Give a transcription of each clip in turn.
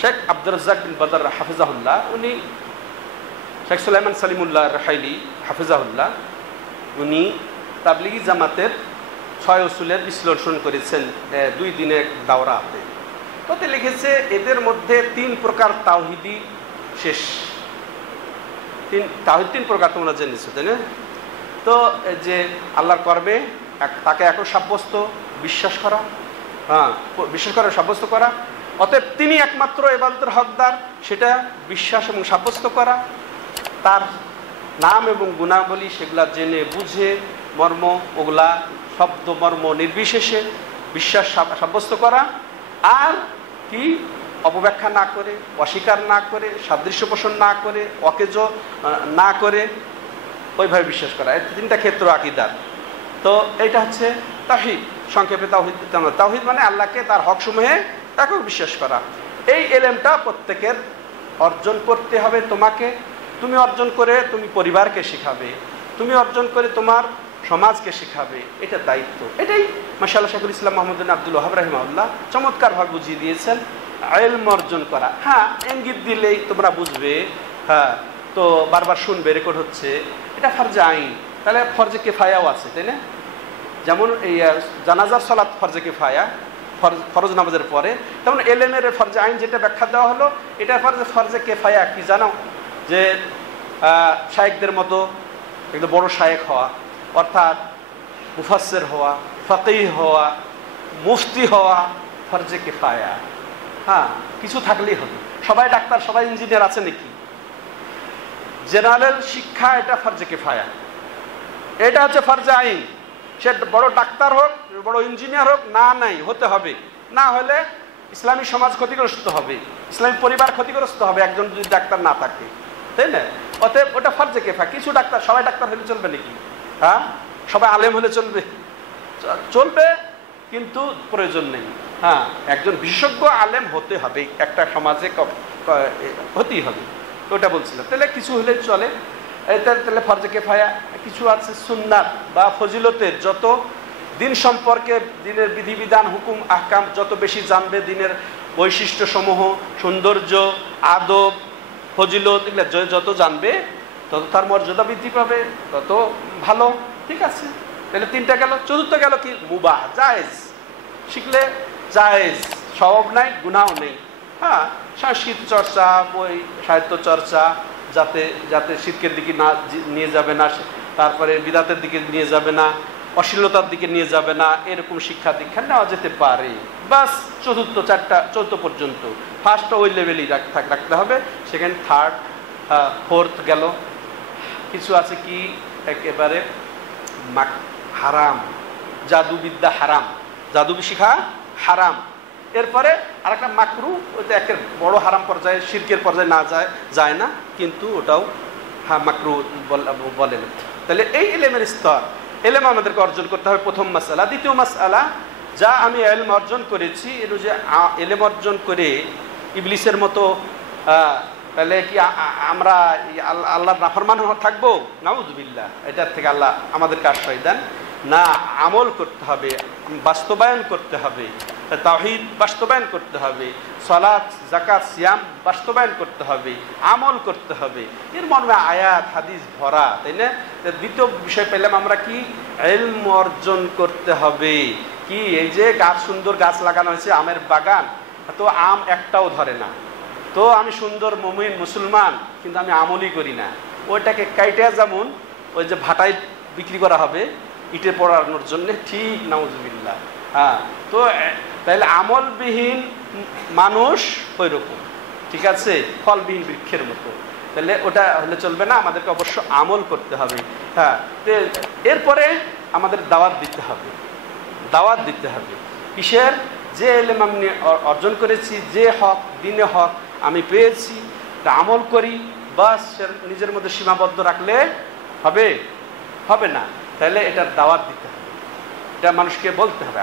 শেখ আব্দুর রাজ্জাক বিন বদর হাফিজাহুল্লাহ, উনি শেখ সুলাইমান সালিমুল্লাহ রাহাইলি হাফিজাহুল্লাহ, উনি তাবলিগি জামাতের 6 উসুলের বিশ্লেষণ করেছেন 2 দিনের দাওরাতে। তাতে লিখেছে এদের মধ্যে 3 প্রকার তাওহিদি শেষ। তাওহিদ 3 প্রকার তোমরা জেনেছো, তাই না? তো যে আল্লাহর কর্মে তাকে একক সাব্যস্ত বিশ্বাস করা, বিশ্বাস করা সাব্যস্ত করা, অতএব তিনি একমাত্র ইবাদতের হকদার সেটা বিশ্বাস এবং সাব্যস্ত করা, তার নাম এবং গুণাবলী সেগুলা জেনে বুঝে মর্ম ওগুলা শব্দ মর্ম নির্বিশেষে বিশ্বাস সাব্যস্ত করা, আর কি অপব্যাখ্যা না করে, অস্বীকার না করে, সাদৃশ্য পোষণ না করে, অকেজ না করে ওইভাবে বিশ্বাস করা। এই 3টা ক্ষেত্র আকীদার। তো এইটা হচ্ছে তাওহীদ, সংক্ষেপে তাওহীদ। তাওহীদ মানে আল্লাহকে তার হকসমূহে একক বিশ্বাস করা। এই এলেমটা প্রত্যেকের অর্জন করতে হবে তোমাকে। তুমি অর্জন করে তুমি পরিবারকে শেখাবে, তুমি অর্জন করে তোমার সমাজকে শেখাবে, এটা দায়িত্ব। এটাই মাশাআল্লাহ শেখুল ইসলাম মোহাম্মদ বিন আব্দুল ওয়াহাব রাহিমাহুল্লাহ চমৎকারভাবে বুঝিয়ে দিয়েছেন। ইলম অর্জন করা, হ্যাঁ ইঙ্গিত দিলেই তোমরা বুঝবে, হ্যাঁ তো বারবার শুনবে, রেকর্ড হচ্ছে, এটা ফরজে আইন। তাহলে ফরজে কিফায়াও আছে, তাই না? যেমন এই জানাজার সালাত ফরজে কিফায়া, ফরজ নামাজের পরে, তেমন এলেমের ফরজে আইন যেটা ব্যাখ্যা দেওয়া হলো এটা ফরজে কিফায়া। কি জানো? যে শায়েখদের মতো একদম বড় শায়েখ হওয়া, অর্থাৎ মুফাসসির হওয়া, ফাকিহ হওয়া, মুফতি হওয়া ফরজে কিফায়া। হ্যাঁ, কিছু থাকলেই হবে। সবাই ডাক্তার, সবাই ইঞ্জিনিয়ার আছে নাকি? জেনারেল শিক্ষা এটা ফরজে কিফায়া, এটা হচ্ছে ফরজে আইন। সে বড় ডাক্তার হোক, বড় ইঞ্জিনিয়ার হোক, না নাই হতে হবে, না হলে ইসলামী সমাজ ক্ষতিগ্রস্ত হবে, ইসলামী পরিবার ক্ষতিগ্রস্ত হবে একজন যদি ডাক্তার না থাকে, তাই না? অতএব ওটা ফরজে কিফায়া। কিছু ডাক্তার, সবাই ডাক্তার হলে চলবে নাকি? হ্যাঁ, সবাই আলেম হলে চলবে? চলবে, কিন্তু প্রয়োজন নেই। হ্যাঁ, একজন বিশেষজ্ঞ আলেম হতে হবে, একটা সমাজে হতেই হবে। ওটা বলছিলাম। তাহলে কিছু হলে চলে, তাহলে ফরজে কিফায়া। কিছু আছে সুন্নাত বা ফজিলতের, যত দিন সম্পর্কে, দিনের বিধিবিধান, হুকুম আহকাম যত বেশি জানবে, দিনের বৈশিষ্ট্য সমূহ, সৌন্দর্য, আদব, ফজিলত, এগুলো যত জানবে তত তার মর্যাদা বৃদ্ধি পাবে, তত ভালো। ঠিক আছে, তাহলে 3টা গেল। চতুর্থ গেল কি? মুবাহ, জায়েজ। শিখলে জায়েজ, সওয়াব নাই, গুনাহও নেই। হ্যাঁ, সংস্কৃত চর্চা, বই সাহিত্য চর্চা, যাতে শিরকের দিকে না নিয়ে যাবে না, তারপরে বিদাতের দিকে নিয়ে যাবে না, অশ্লীলতার দিকে নিয়ে যাবে না, এরকম শিক্ষা দীক্ষা নেওয়া যেতে পারে। বাস, চতুর্থ পর্যন্ত। ফার্স্ট ওই লেভেলই রাখতে হবে, সেকেন্ড, থার্ড, ফোর্থ গেল। কিছু আছে কি একেবারে হারাম, জাদুবিদ্যা হারাম, জাদু শিখা হারাম। এরপরে আরেকটা মাকরু, ওইটা একের বড় হারাম পর্যায়ে, শিরকের পর্যায়ে না যায় না, কিন্তু ওটাও মাকরু বলে না। তাহলে এই এলেমের স্তর, এলেম আমাদেরকে অর্জন করতে হবে, প্রথম মাসআলা। দ্বিতীয় মাসআলা, যা আমি এলম অর্জন করেছি, এর যে এলেম অর্জন করে ইবলিসের মতো তাহলে কি আমরা আল্লাহর নাফরমান থাকবো? নাউযুবিল্লাহ, এটার থেকে আল্লাহ আমাদেরকে আশ্রয় দেন না। আমল করতে হবে, বাস্তবায়ন করতে হবে, তাওহীদ বাস্তবায়ন করতে হবে, সালাত, যাকাত, সিয়াম বাস্তবায়ন করতে হবে, আমল করতে হবে। এর মর্মে আয়াত হাদিস ভরা, তাই না? দ্বিতীয় বিষয় পেলাম আমরা কি? ইলম অর্জন করতে হবে। কি এই যে গাছ, সুন্দর গাছ লাগানো হয়েছে, আমের বাগান, তো আম একটাও ধরে না, তো আমি সুন্দর মুমিন মুসলমান, কিন্তু আমি আমলই করি না। ওইটাকে কাইটা যেমন ওই যে ভাটায় বিক্রি করা হবে ইটে পড়ানোর জন্য, ঠিক নাউযুবিল্লাহ। হ্যাঁ, তো তাহলে আমলবিহীন মানুষ ওই রকম, ঠিক আছে, ফলবিহীন বৃক্ষের মতো। তাহলে ওটা হলে চলবে না, আমাদেরকে অবশ্য আমল করতে হবে। হ্যাঁ, এরপরে আমাদের দাওয়াত দিতে হবে। দাওয়াত দিতে হবে কিসের? যে এলেম আমি অর্জন করেছি, যে হক, দিনে হক আমি পেয়েছি, তা আমল করি, বাস। নিজের মধ্যে সীমাবদ্ধ রাখলে হবে না। তাহলে এটার দাওয়াত দিতে হবে, এটা মানুষকে বলতে হবে।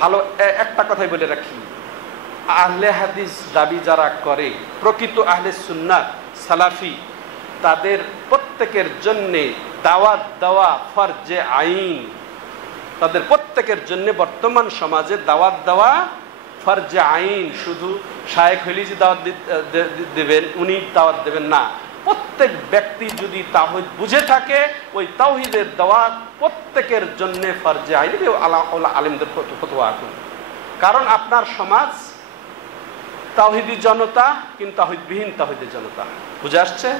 ভালো একটা কথাই বলে রাখি, আহলে হাদিস দাবি যারা করে, প্রকৃত আহলে সুন্নাত সালাফি, তাদের প্রত্যেকের জন্যে দাওয়াত দেওয়া ফরজে আইন। তাদের প্রত্যেকের জন্য বর্তমান সমাজে দাওয়াত দেওয়া ফরজে আইন শুধু শায়েখ হইলি যে দাওয়াত দেবেন উনি দাওয়াত দেবেন না, প্রত্যেক ব্যক্তি যদি তাওহীদ বুঝে থাকে ওই তাওহীদের দাওয়াত প্রত্যেকের জন্য ফরজে আইন। আলেমদের ফতোয়া এখন, কারণ আপনার সমাজ তাওহীদি জনতা কিন্তু তাওহীদবিহীন তাওহীদের জনতা, বুঝে আসছে?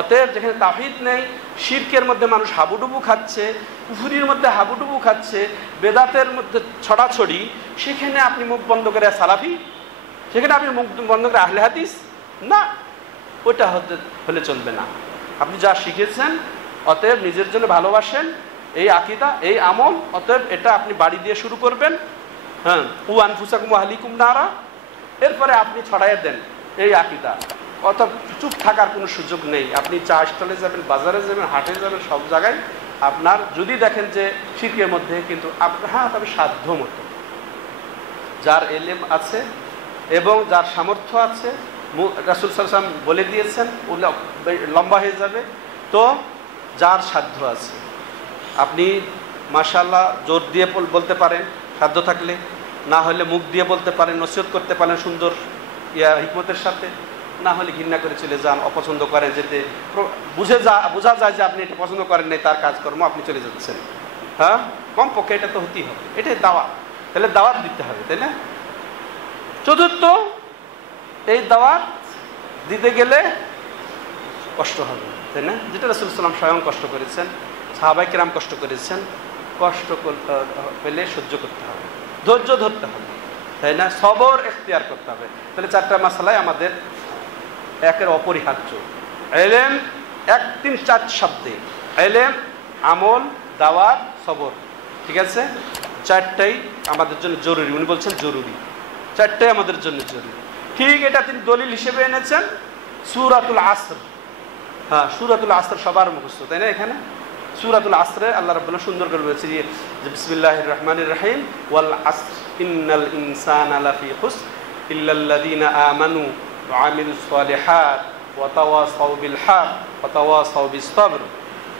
অতএব যেখানে তাওহীদ নেই, শিরকের মধ্যে মানুষ হাবুডুবু খাচ্ছে, কুফরির মধ্যে হাবুডুবু খাচ্ছে, বেদাতের মধ্যে ছড়াছড়ি, সেখানে আপনি মুখ বন্ধ করে সালাফি, সেখানে আপনি মুখ বন্ধ করে আহলে হাদিস, না, ওইটা হলে চলবে না। আপনি যা শিখেছেন, অতএব নিজের জন্য ভালোবাসেন এই আকীদা, এই আমল, অতএব এটা আপনি বাড়ি দিয়ে শুরু করবেন। হ্যাঁ, উ আনফুসাকুম ওয়া আহলিকুম নারা, এরপরে আপনি ছড়াইয়ে দেন এই আকীদা। অত চুপ থাকার কোনো সুযোগ নেই। আপনি চা স্টলে যাবেন, বাজারে যাবেন, হাটে যাবেন, সব জায়গায় আপনার যদি দেখেন যে শিরকের মধ্যে, কিন্তু হ্যাঁ, তবে সাধ্য মতো যার এলেম আছে এবং যার সামর্থ্য আছে, রাসূল সাল্লাল্লাহু আলাইহি ওয়াসাল্লাম বলে দিয়েছেন, লম্বা হয়ে যাবে, তো যার সাধ্য আছে আপনি মাশাআল্লাহ জোর দিয়ে বলতে পারেন সাধ্য থাকলে, না হলে মুখ দিয়ে বলতে পারেন, নসিহত করতে পারেন সুন্দর হিকমতের সাথে, না হলে ঘৃণা করে চলে যান, অপছন্দ করেন যেতে, বোঝা যায় যে আপনি এটা পছন্দ করেন নাই, তার কাজকর্ম আপনি চলে যাচ্ছেন। হ্যাঁ, কমপক্ষে এটা তো হতেই হবে, এটাই দাওয়াত। তাহলে দাওয়াত দিতে হবে, তাই না? চতুর্থ, এই দাওয়াত দিতে গেলে কষ্ট হবে, তাই না? যেটা রাসূল সাল্লাল্লাহু আলাইহি ওয়াসাল্লাম স্বয়ং কষ্ট করেছেন, সাহাবায়ে কেরাম কষ্ট করেছেন, কষ্ট পেলে সহ্য করতে হবে, ধৈর্য ধরতে হবে, তাই না? সবর এখতিয়ার করতে হবে। তাহলে চারটা মাসালাই আমাদের একের অপরিহার্য। ইলম, 1 3 4 শব্দে ইলম, আমল, দাওয়াত, সবর, ঠিক আছে? চারটাই আমাদের জন্য জরুরি। উনি বলছেন জরুরি, চারটাই আমাদের জন্য জরুরি। ঠিক এটা তিনি দলিল হিসেবে এনেছেন সূরাতুল আসর। হ্যাঁ, সূরাতুল আসর সবার মুখস্থ, তাই না? এখানে সূরাতুল আসরে আল্লাহ রাব্বুল আলামিন সুন্দর করে বলেছেন যে বিসমিল্লাহির রহমানির রহিম, ওয়াল আসর ইন্নাল ইনসানা লাফি খুসর ইল্লাল্লাযীনা আমানু ওয়া আমিলুস সালিহাত ওয়া তাওয়াসাউ বিল হক ওয়া তাওয়াসাউ বিস সবর,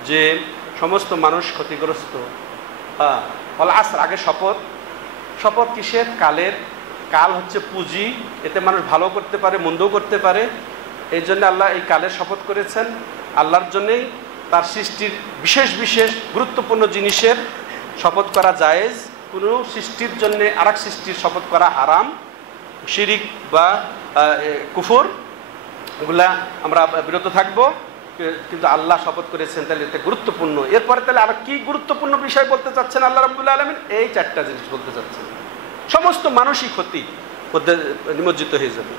যে সমস্ত মানুষ ক্ষতিগ্রস্ত। হ্যাঁ, ওয়াল আসর, আগে শপথ। শপথ কিসের? কালের। কাল হচ্ছে পুঁজি, এতে মানুষ ভালো করতে পারে, মন্দও করতে পারে। এই জন্য আল্লাহ এই কালের শপথ করেছেন। আল্লাহর জন্যেই তার সৃষ্টির বিশেষ বিশেষ গুরুত্বপূর্ণ জিনিসের শপথ করা জায়েজ, কোনো সৃষ্টির জন্যে আরেক সৃষ্টির শপথ করা হারাম, শিরিক বা কুফর, এগুলা আমরা বিরত থাকবো। কিন্তু আল্লাহ শপথ করেছেন, তাহলে এটা গুরুত্বপূর্ণ। এরপরে তাহলে আর কি গুরুত্বপূর্ণ বিষয় বলতে চাচ্ছেন আল্লাহ রাব্বুল আলামিন? এই চারটা জিনিস বলতে চাচ্ছেন। সমস্ত মানুষই ক্ষতি মধ্যে নিমজ্জিত হয়ে যাবে।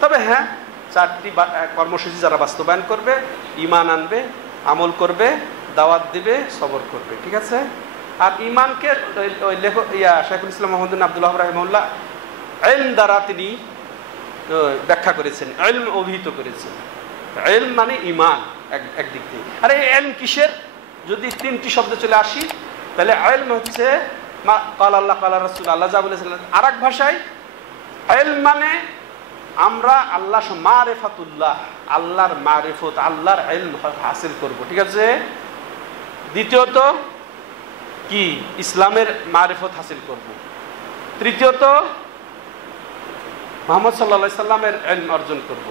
তবে হ্যাঁ, চারটি কর্মসূচি যারা বাস্তবায়ন করবে, ঈমান আনবে, আমল করবে, দাওয়াত দিবে, সবর করবে, ঠিক আছে? আর ঈমানকে ওই লেখক শাইখুল ইসলাম মুহাম্মদ বিন আব্দুল ওয়াহাব রাহিমাহুল্লাহ ইলম দ্বারা তিনি ব্যাখ্যা করেছেন, ইলম অভিহিত করেছেন। ইলম মানে ঈমান একদিক থেকে। আর এই ইলম কিসের? যদি 3টি শব্দ চলে আসি, তাহলে ইলম হচ্ছে কাল আল্লাহ কাল রাসূল, আল্লাহ যা বলেছিলেন। আর এক ভাষায় ইলম মানে আমরা আল্লাহ মারিফাতুল্লাহ, আল্লাহর মারিফত, আল্লাহর ইলম হাসিল করব, ঠিক আছে? দ্বিতীয়ত কি? ইসলামের মারিফত হাসিল করব। তৃতীয়ত মুহাম্মদ সাল্লাল্লাহু আলাইহি সাল্লামের ইলম অর্জন করব।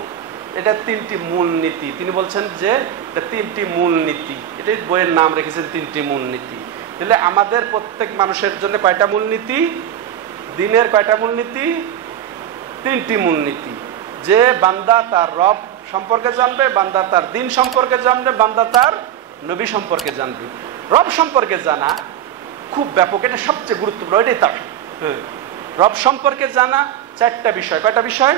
এটা 3টি মূল নীতি। তিনি বলছেন যে এটা 3টি মূল নীতি, এটাই বইয়ের নাম রেখেছেন 3টি মূল নীতি। তাহলে আমাদের প্রত্যেক মানুষের জন্য কয়টা মূল নীতি? দিনের কয়টা মূল নীতি? 3টি মূল নীতি। যে বান্দা তার রব সম্পর্কে জানবে, বান্দা তার দিন সম্পর্কে জানবে, বান্দা তার নবী সম্পর্কে জানবে। রব সম্পর্কে জানা খুব ব্যাপক, এটা সবচেয়ে গুরুত্বপূর্ণ, এটাই তার। রব সম্পর্কে জানা 4টা বিষয়। কয়টা বিষয়?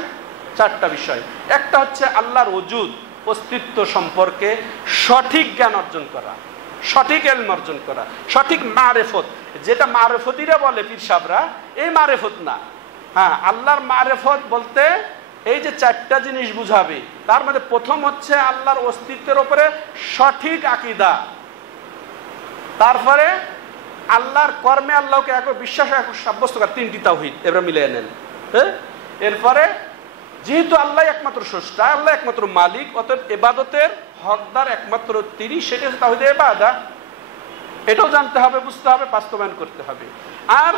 4টা বিষয়। একটা হচ্ছে আল্লাহর ওজুদ, অস্তিত্ব সম্পর্কে সঠিক জ্ঞান অর্জন করা, সঠিক ইলম অর্জন করা, সঠিক মারিফত, যেটা মারিফতিরা বলে পীর সাহেবরা, এই মারিফত না। হ্যাঁ, আল্লাহর মারিফত বলতে এই যে 4টা জিনিস বুঝাবে। তার মধ্যে প্রথম হচ্ছে আল্লাহর অস্তিত্বের উপরে সঠিক আকীদা, তারপরে আল্লাহর কর্মে আল্লাহকে এক বিশ্বাস সাব্যস্ত করা, 3টি তাওহীদ এবার মিলিয়ে নেন। হ্যাঁ, এরপরে যেহেতু আল্লাহ একমাত্র স্রষ্টা, আল্লাহ একমাত্র মালিক, অতএব ইবাদতের হকদার একমাত্র তিনি, সেটা হচ্ছে তাওহীদে ইবাদত। এটাও জানতে হবে, বুঝতে হবে, বাস্তবায়ন করতে হবে। আর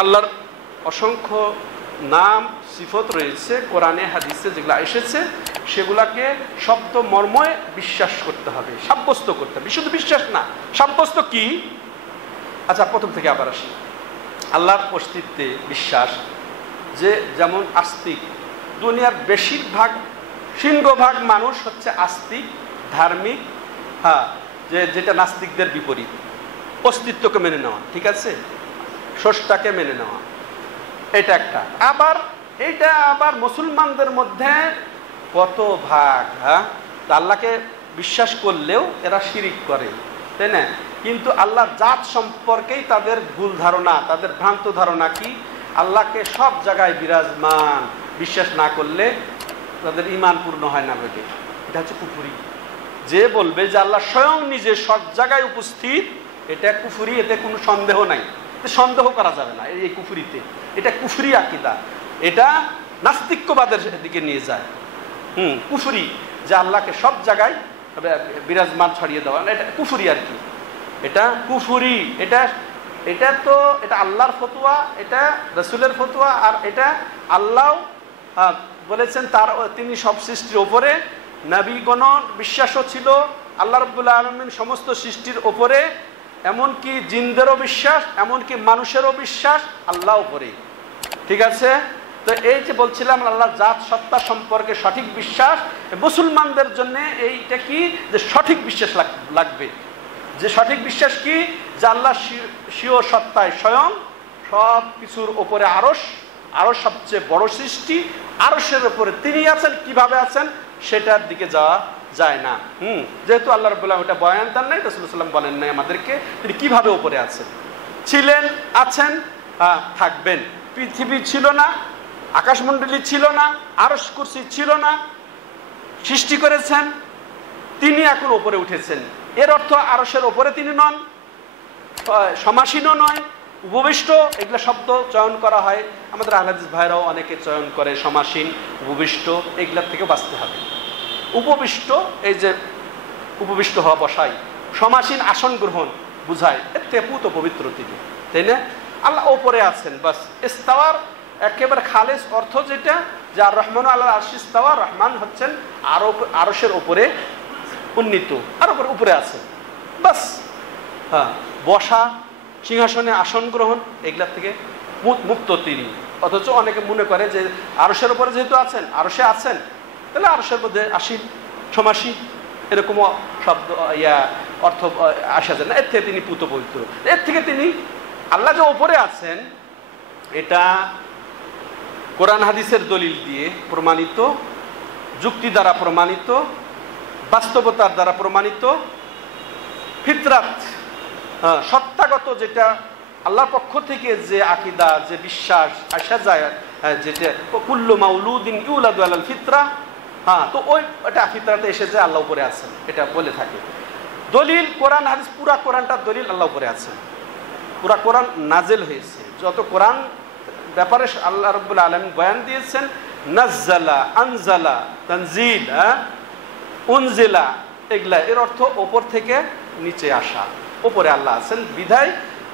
আল্লাহর অসংখ্য নাম সিফত রয়েছে কোরআনে হাদিসে যেগুলো এসেছে, সেগুলাকে শব্দ মর্মে বিশ্বাস করতে হবে, সাব্যস্ত করতে হবে। শুধু বিশ্বাস না, সাব্যস্ত কি? আচ্ছা, প্রথম থেকে আবার আসি। আল্লাহর অস্তিত্বে বিশ্বাস, যে যেমন আস্তিক, দুনিয়ার বেশিরভাগ সিংহভাগ মানুষ হচ্ছে আস্তিক, ধার্মিক, হ্যাঁ, যেটা নাস্তিকদের বিপরীত, অস্তিত্বকে মেনে নেওয়া, ঠিক আছে, স্রষ্টাকে মেনে নেওয়া, এটা একটা। আবার এটা আবার মুসলমানদের মধ্যে কত ভাগ, হ্যাঁ, আল্লাহকে বিশ্বাস করলেও এরা শিরিক করে, তাই না? কিন্তু আল্লাহর জাত সম্পর্কেই তাদের ভুল ধারণা, তাদের ভ্রান্ত ধারণা কি? আল্লাহকে সব জায়গায় বিরাজমান বিশ্বাস না করলে তাদের ঈমান পূর্ণ হয় না বলে, এটা হচ্ছে কুফরি। যে বলবে যে আল্লাহ স্বয়ং নিজে সব জায়গায় উপস্থিত, এটা কুফরি, এতে কোনো সন্দেহ নাই, সন্দেহ করা যাবে না এই কুফরিতে। এটা কুফরি আকীদা, এটা নাস্তিক্যবাদের দিকে নিয়ে যায়। কুফরি, যে আল্লাহকে সব জায়গায় বিরাজমান ছড়িয়ে দেওয়া, এটা কুফরি আর কি, এটা কুফরি। এটা তো এটা আল্লাহর ফতোয়া, এটা রাসূলের ফতোয়া, আর এটা আল্লাহ বলেছেন তিনি সব সৃষ্টির ওপরে, নবীগণ বিশ্বাসও ছিল আল্লাহ রাব্বুল আলামিন সমস্ত সৃষ্টির ওপরে, এমনকি জিনদেরও বিশ্বাস, এমনকি মানুষেরও বিশ্বাস আল্লাহ উপরে, ঠিক আছে? তো এই যে বলছিলাম আল্লাহ জাত সত্তা সম্পর্কে সঠিক বিশ্বাস, মুসলমানদের জন্য এইটা কি, যে সঠিক বিশ্বাস লাগবে। যে সঠিক বিশ্বাস কি? যে আল্লাহ স্বীয় সত্তায় স্বয়ং, সব কিছুর ওপরে আরশ, আরশ সবচেয়ে বড় সৃষ্টি, আরশের ওপরে তিনি আছেন, কিভাবে আছেন সেটার দিকে যাওয়া যায় না। যেহেতু আল্লাহ রাব্বুল আলামিন এটা বয়ান দেন নাই, রাসূলুল্লাহ সাল্লাল্লাহু আলাইহি ওয়াসাল্লাম বলেন নাই আমাদেরকে তিনি কিভাবে উপরে আছেন, ছিলেন, আছেন, থাকবেন। পৃথিবী ছিল না, আকাশমণ্ডলী ছিল না, আরশ কুরসি ছিল না, সৃষ্টি করেছেন, তিনি এখন উপরে উঠেছেন। এর অর্থ আরশের ওপরে তিনি নন, সমাসীনও নয়, উপবিষ্ট, এগুলো শব্দ চয়ন করা হয়, আমাদের আহলে হাদিস ভাইরাও অনেকে চয়ন করে, সমাসীন, উপবিষ্ট, এগুলোর থেকে বাঁচতে হবে। উপবিষ্ট, এই যে উপবিষ্ট হওয়া, বসাই, সমাসীন আসন গ্রহণ বুঝায়, এর থেকে পুত পবিত্র তিনি, তাই না? আল্লাহ ওপরে আছেন, বাস। ইস্তাওয়ার একেবারে খালেস অর্থ যেটা, যে আর রহমান আল্লাহ আরশি ইস্তাওয়া, রহমান হচ্ছেন আরশের ওপরে উন্নীত, আর উপরে আছেন, বাস। হ্যাঁ, বসা, সিংহাসনে আসন গ্রহণ, এগুলার থেকে মুক্ত তিনি। অথচ অনেকে মনে করে যে আরশের উপরে যেহেতু আছেন, আরশে আছেন, তাহলে আরশের মধ্যে আসীন, সমাসীন, এরকম শব্দ অর্থ আসা যায় না। এর থেকে তিনি পুত পবিত্র, এর থেকে তিনি আল্লাহ যে ওপরে আছেন, এটা কোরআন হাদিসের দলিল দিয়ে প্রমাণিত, যুক্তি দ্বারা প্রমাণিত, বাস্তবতার দ্বারা প্রমাণিত, ফিতরাত, সত্তাগত, যেটা আল্লাহর পক্ষ থেকে যে আকীদা, যে বিশ্বাস আসা যায়, যেটা কুল্লু মাউলুদিন ইউলাদু আলাল ফিতরা, তো ওইটা ফিতরাতে এসে যে আল্লাহ উপরে আছেন, এটা বলে থাকে। দলিল কোরআন হাদিস, পুরা কোরআনটার দলিল আল্লাহ উপরে আছেন, পুরা কোরআন নাজেল হয়েছে, যত কোরআন ব্যাপারে আল্লাহ রাব্বুল আলামিন বয়ান দিয়েছেন, নাজ্জালা, আনজালা, তানজিল, উনজিলা, এগুলা এর অর্থ ওপর থেকে নিচে আসা, ওপরে আল্লাহ আছেন বিধায়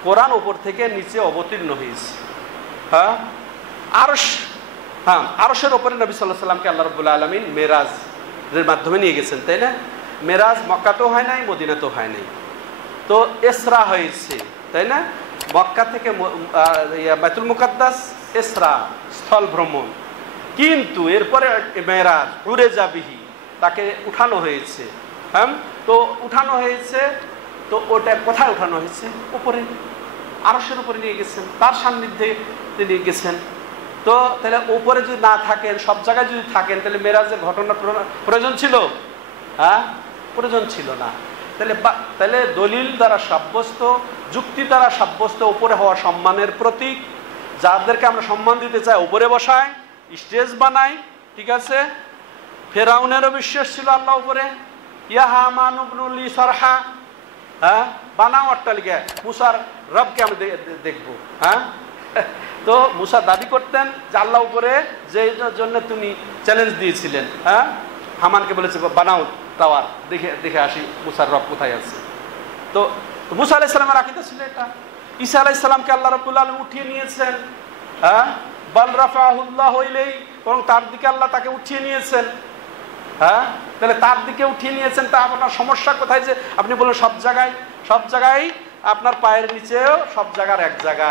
কোরআন ওপর থেকে নিচে অবতীর্ণ হয়েছে। আরশ, আরশের ওপরে নবী সাল্লাল্লাহু আলাইহি সাল্লামকে আল্লাহ রাব্বুল আলামিন মেরাজের মাধ্যমে নিয়ে গেছেন, তাই না? মেরাজ মক্কাতেও হয় নাই, মদিনাতেও হয় নাই, তো ইসরা হয়েছে, তাই না? মক্কা থেকে বাইতুল মুকাদ্দাস, ইসরা স্থল ভ্রমণ, কিন্তু এরপরে মেরাজ, উরেজা বিহি, তাকে উঠানো হয়েছে। তো উঠানো হয়েছে, তো ওটা কোথায় উঠানো হয়েছে? উপরে, আরশের উপরে নিয়ে গেছেন, তার সান্নিধ্যে তিনি গেছেন। তো তাহলে উপরে যদি না থাকেন, সব জায়গায় যদি থাকেন, তাহলে মেরাজের ঘটনা প্রয়োজন ছিল? প্রয়োজন ছিল না। তাহলে দলিল দ্বারা সাব্যস্ত, যুক্তি দ্বারা সাব্যস্ত উপরে হওয়া সম্মানের প্রতীক, যাদেরকে আমরা সম্মান দিতে চাই উপরে বসায়, স্টেজ বানাই, ঠিক আছে? ফেরাউনেরও বিশ্বাস ছিল আল্লাহ উপরে, ইয়া হামান ইবনু লি সারহা, বানাও অট্টালিকা, মুসার রবকে আমি দেখবো। তো মুসা দাবি করতেন যে আল্লাহ উপরে, যে জন্য তুমি চ্যালেঞ্জ দিয়েছিলেন, হামানকে বলেছে বানাও টাওয়ার, দেখে দেখে আসি মুসার রব কোথায় আছে। তো মুসা আলাইহিস সালামের আকীদা ছিল এটা। ঈসা আলাইহিস সালামকে আল্লাহ রাব্বুল আলামিন উঠিয়ে নিয়েছেন, হ্যাঁ, বাল রাফাহুল্লাহু ইলাইহি, এবং তার দিকে আল্লাহ তাকে উঠিয়ে নিয়েছেন। হ্যাঁ, তাহলে তার দিকে উঠিয়ে নিয়েছেন, তা আপনার সমস্যা কোথায় যে আপনি বলেন সব জায়গায় আপনার পায়ের নিচেও সব জায়গার এক জায়গা।